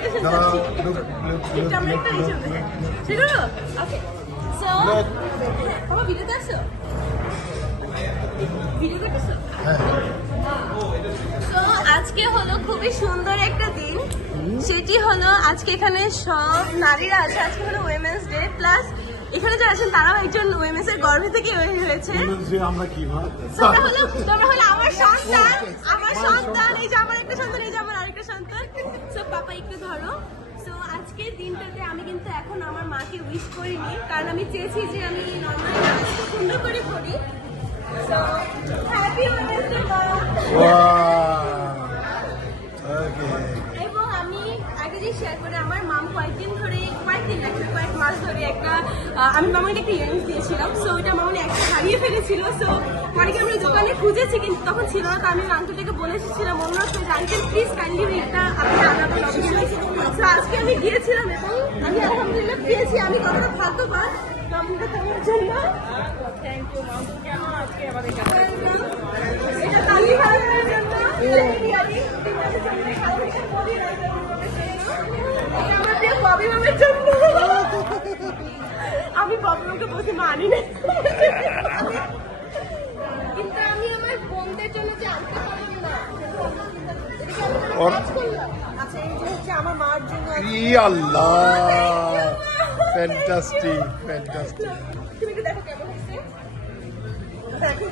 invitation যাচ্ছি এটা আমরা একটা হিসেবে শুরু ওকে সো বাবা ভিডিওতে আসো ভিডিও দেখছো তো আজকে হলো খুবই সুন্দর একটা দিন সেটি হলো আজকে এখানে সব নারীরা আছে আজকে হলো উইমেন্স ডে প্লাস এখানে যারা আছেন তারাও একজন উইমেন্স এর গর্ভে থেকে হয়েছে আমরা কি তোমরা হলো আমার সন্তান এই যে আমার একটা সন্তান এই যে আমার আরেকটা সন্তান সো পাপা একটু ধরো সো আজকের দিনটাতে আমি কিন্তু এখন আমার মাকে উইশ করিনি কারণ আমি চেয়েছি যে আমি নর্মালি নাচটা সুন্দর করে করি সো হ্যাপি উইমেন্স ডে মা এবং আমি আগে যে শেয়ার করে আমার মাম কয়েক মাস ধরে একটা আমি মামাকে একটা ইয়ারিংস দিয়েছিলাম সো ওইটা মামনি একটা হারিয়ে ফেলেছিল সো অনেকে আমি দোকানে খুঁজেছি কিন্তু তখন ছিল না তো আমি আঙ্কেলটাকে বলে এসেছিলাম অনুরোধ করে আঙ্কেল প্লিজ কাইন্ডলি এটা আপনি আনাবেন তো আজকে আমি গিয়েছিলাম এবং আমি আলহামদুলিল্লাহ পেয়েছি আমি কতটা ভাগ্যবান মামুনটা তোমার জন্য থ্যাংক ইউ মাম কেমন আজকে আমাদের কাছে এটা কালি ভাড়ার জন্য ইয়ারিং আমার প্রিয় ববি মামের জন্য আমি ববি মামকে বলছি মানি না কিন্তু আমি আমার বোনদের জন্য যে আনতে পারলাম না আচ্ছা এই যে হচ্ছে আমার মার জন্য আল্লাহ ফ্যান্টাস্টিক তুমি একটু দেখো কেমন হয়েছে দেখো